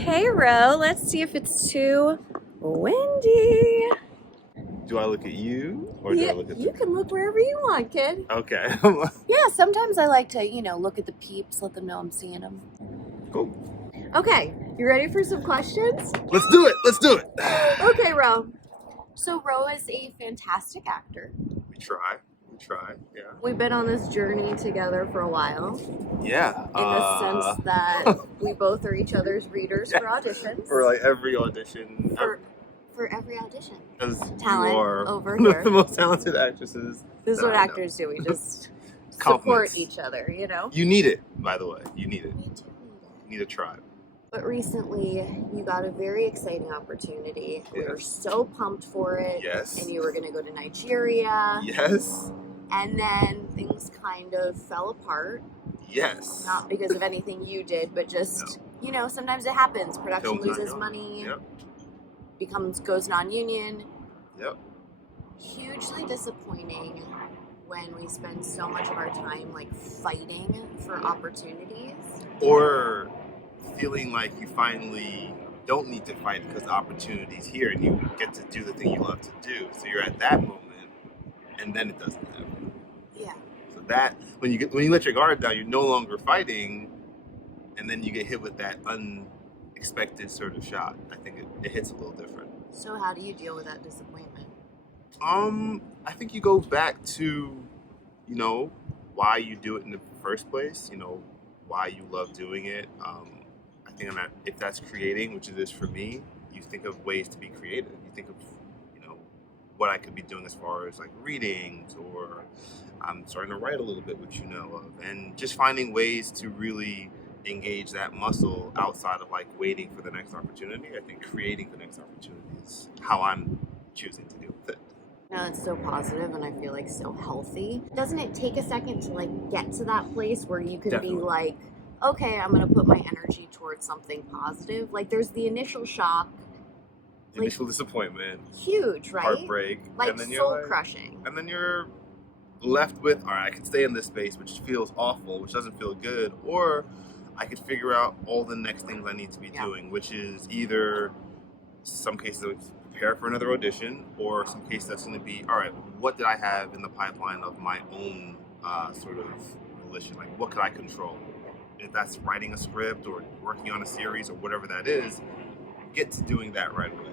Okay, Ro, let's see if it's too windy. Do I look at you or do I look at You can look wherever you want, kid. Okay. Yeah, sometimes I like to, look at the peeps, let them know I'm seeing them. Cool. Okay, you ready for some questions? Let's do it. Let's do it. Okay, Ro. So Ro is a fantastic actor. We try. Yeah. We've been on this journey together for a while. Yeah. In the sense that we both are each other's readers for auditions. For like every audition. For every audition. Because talent you are over here. the most talented actresses. This is what actors do. We just support each other, You need it, by the way. You need it. We do You need a tribe. But recently, you got a very exciting opportunity. Yes. We were so pumped for it. Yes. And you were going to go to Nigeria. Yes. And then things kind of fell apart. Yes. Not because of anything you did, but just, sometimes it happens. Production loses money. Yep. Goes non-union. Yep. Hugely disappointing when we spend so much of our time fighting for opportunities. Or feeling like you finally don't need to fight because the opportunity's here and you get to do the thing you love to do. So you're at that moment and then it doesn't happen. Yeah. So that when you let your guard down, you're no longer fighting, and then you get hit with that unexpected sort of shot. I think it hits a little different. So how do you deal with that disappointment? I think you go back to, why you do it in the first place, why you love doing it. I think if that's creating, which it is for me, you think of ways to be creative. You think of, what I could be doing as far as readings, or I'm starting to write a little bit, which you know of, and just finding ways to really engage that muscle outside of waiting for the next opportunity. I think creating the next opportunity is how I'm choosing to deal with it. No, it's so positive and I feel so healthy. Doesn't it take a second to get to that place where you can Definitely. be okay, I'm going to put my energy towards something positive? There's the initial shock. Initial disappointment. Huge, right? Heartbreak. And then soul crushing. And then you're left with, all right, I can stay in this space, which feels awful, which doesn't feel good, or I could figure out all the next things I need to be doing, which is either some cases prepare for another audition, or some cases that's going to be, all right, what did I have in the pipeline of my own sort of volition? What could I control? If that's writing a script or working on a series or whatever that is, get to doing that right away.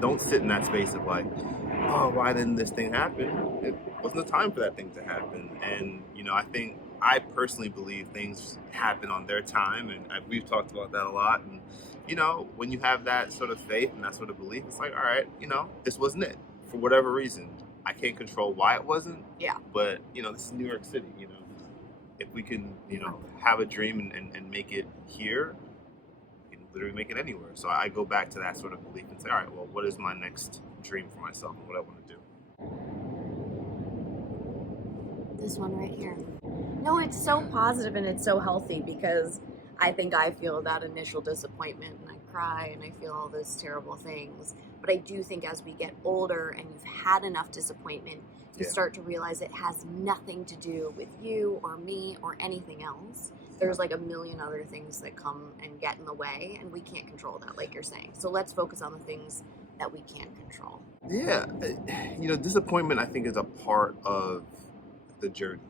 Don't sit in that space of oh, why didn't this thing happen? It wasn't the time for that thing to happen. And, I personally believe things happen on their time, and we've talked about that a lot. And, when you have that sort of faith and that sort of belief, it's all right, this wasn't it for whatever reason. I can't control why it wasn't. Yeah. But, this is New York City, if we can, have a dream and make it here, we can literally make it anywhere. So I go back to that sort of belief and say, all right, well, what is my next dream for myself and what I want to do? This one right here. No, it's so positive and it's so healthy, because I think I feel that initial disappointment and I cry and I feel all those terrible things. But I do think as we get older and you've had enough disappointment, you start to realize it has nothing to do with you or me or anything else. There's a million other things that come and get in the way, and we can't control that, like you're saying. So let's focus on the things that we can control. Yeah. Disappointment, I think, is a part of the journey,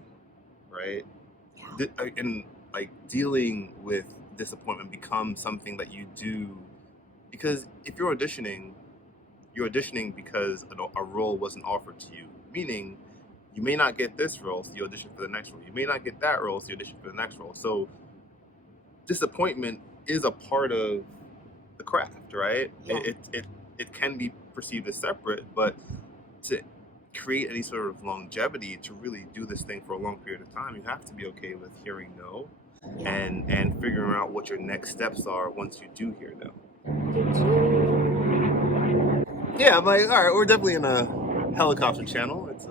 right? Yeah. And dealing with disappointment becomes something that you do, because if you're auditioning because a role wasn't offered to you, meaning you may not get this role, so you audition for the next role. You may not get that role, so you audition for the next role. So disappointment is a part of the craft, right? Yeah. It can be perceived as separate, but to create any sort of longevity, to really do this thing for a long period of time, you have to be okay with hearing no, and figuring out what your next steps are once you do hear no. Yeah, I'm all right, we're definitely in a helicopter channel. It's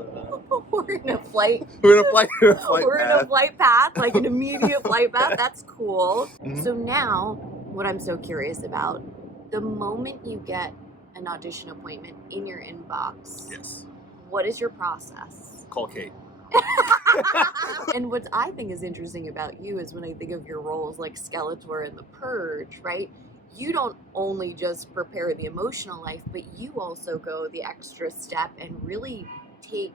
We're in a flight. We're in a flight path, an immediate flight path. That's cool. Mm-hmm. So now, what I'm so curious about, the moment you get an audition appointment in your inbox, yes, what is your process? Call Kate. And what I think is interesting about you is when I think of your roles like Skeletor in the Purge, right? you don't only just prepare the emotional life, but you also go the extra step and really take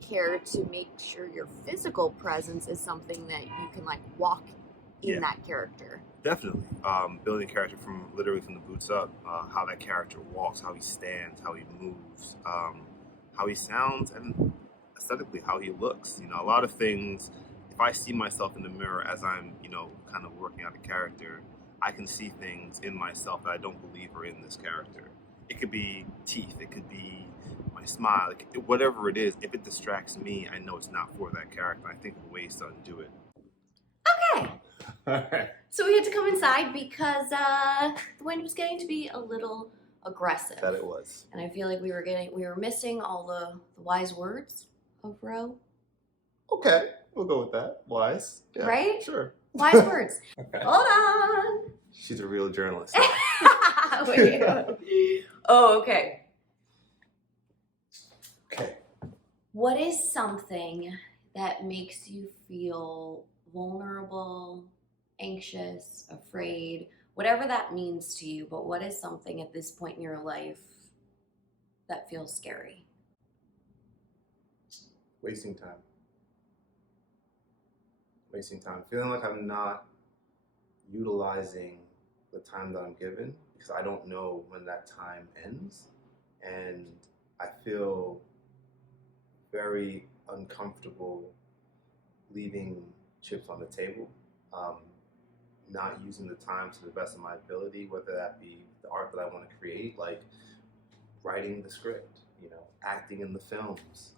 care to make sure your physical presence is something that you can like walk in that character. Definitely. Building character from literally from the boots up, how that character walks, how he stands, how he moves, how he sounds, and aesthetically how he looks. You know, a lot of things, if I see myself in the mirror as I'm, you know, kind of working out a character, I can see things in myself that I don't believe are in this character. It could be teeth, it could be my smile, whatever it is. If it distracts me, I know it's not for that character. I think of ways to undo it. Okay. All right. So we had to come inside because the wind was getting to be a little aggressive. That it was. And I feel like we were missing all the wise words of Ro. Okay, we'll go with that. Wise. Yeah, right? Sure. Wise words. Okay. Hold on. She's a real journalist. Wait. Oh, okay. Okay. What is something that makes you feel vulnerable, anxious, afraid, whatever that means to you, but what is something at this point in your life that feels scary? Wasting time. Wasting time. Feeling like I'm not utilizing the time that I'm given because I don't know when that time ends. And I feel very uncomfortable leaving chips on the table, not using the time to the best of my ability, whether that be the art that I want to create, like writing the script, you know, acting in the films,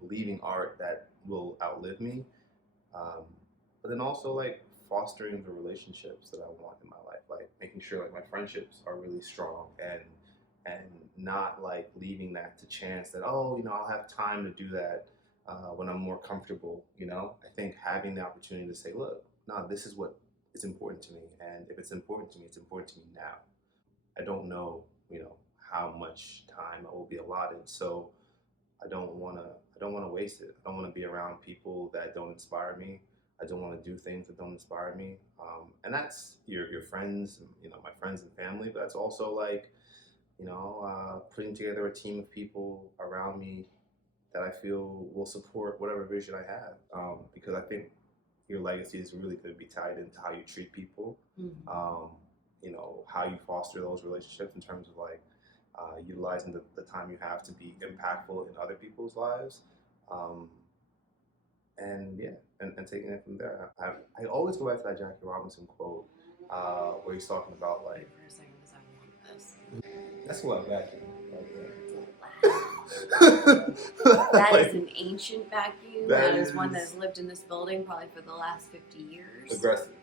leaving art that will outlive me, but then also like fostering the relationships that I want in my life, like making sure like my friendships are really strong and not like leaving that to chance that, oh, you know, I'll have time to do that when I'm more comfortable, you know. I think having the opportunity to say, look, no, this is what is important to me, and if it's important to me, it's important to me now. I don't know, you know, how much time I will be allotted, so I don't want to waste it. I don't want to be around people that don't inspire me. I don't want to do things that don't inspire me. And that's your friends, you know, my friends and family, but that's also like, you know, putting together a team of people around me that I feel will support whatever vision I have. Because I think your legacy is really going to be tied into how you treat people, you know, how you foster those relationships in terms of like utilizing the time you have to be impactful in other people's lives. And yeah, and taking it from there. I always go back to that Jackie Robinson quote where he's talking about like, that's a lot of vacuum right there. That like, is an ancient vacuum. That is one that has lived in this building probably for the last 50 years. Aggressive.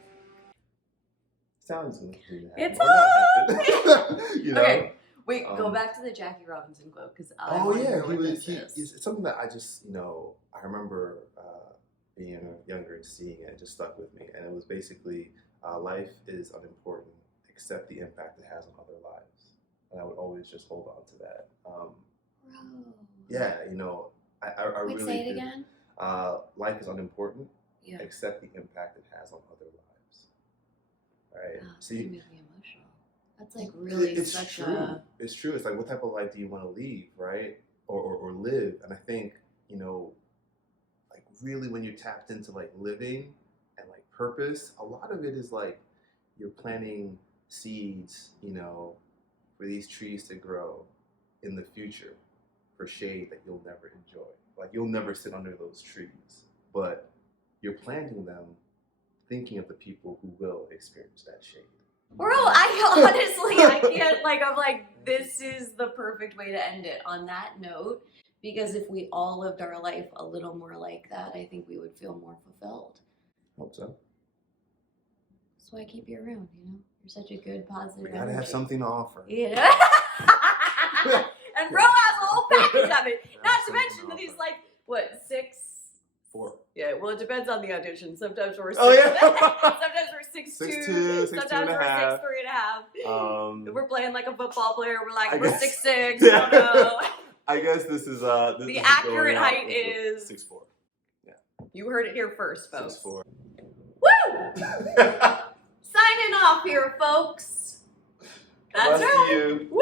Sounds good. It's all you know? Okay. Wait, go back to the Jackie Robinson quote because it's something that I just, you know, I remember being younger and seeing it, and just stuck with me. And it was basically, life is unimportant except the impact it has on other lives. And I would always just hold on to that. Yeah, you know, I really say it again. Life is unimportant except the impact it has on other lives. Right? Oh, See, it makes me emotional. That's like really it's such true. a. It's true. It's like, what type of life do you want to leave, right? Or live? And I think, you know, like really when you're tapped into like living and like purpose, a lot of it is like you're planting seeds, you know, for these trees to grow in the future for shade that you'll never enjoy. Like you'll never sit under those trees, but you're planting them thinking of the people who will experience that shade. Bro, I can't, like, I'm like, this is the perfect way to end it on that note, because if we all lived our life a little more like that, I think we would feel more fulfilled. Hope so. That's why I keep you around, you know? You're such a good, positive We gotta energy. have something to offer. Yeah. And Bro has a whole package of it. Not to mention that he's like, what, 6'4"? Yeah, well, it depends on the audition. Sometimes we're 6'. Oh, yeah. Sometimes we're 6'2". 6'2", Sometimes we're 6'3.5". If we're playing like a football player, we're like, we're 6'6". Yeah. I don't know. I guess this is the accurate height is 6'4". Yeah. You heard it here first, folks. 6'4". Woo! Signing off here, folks. That's Bless right. to you. Woo!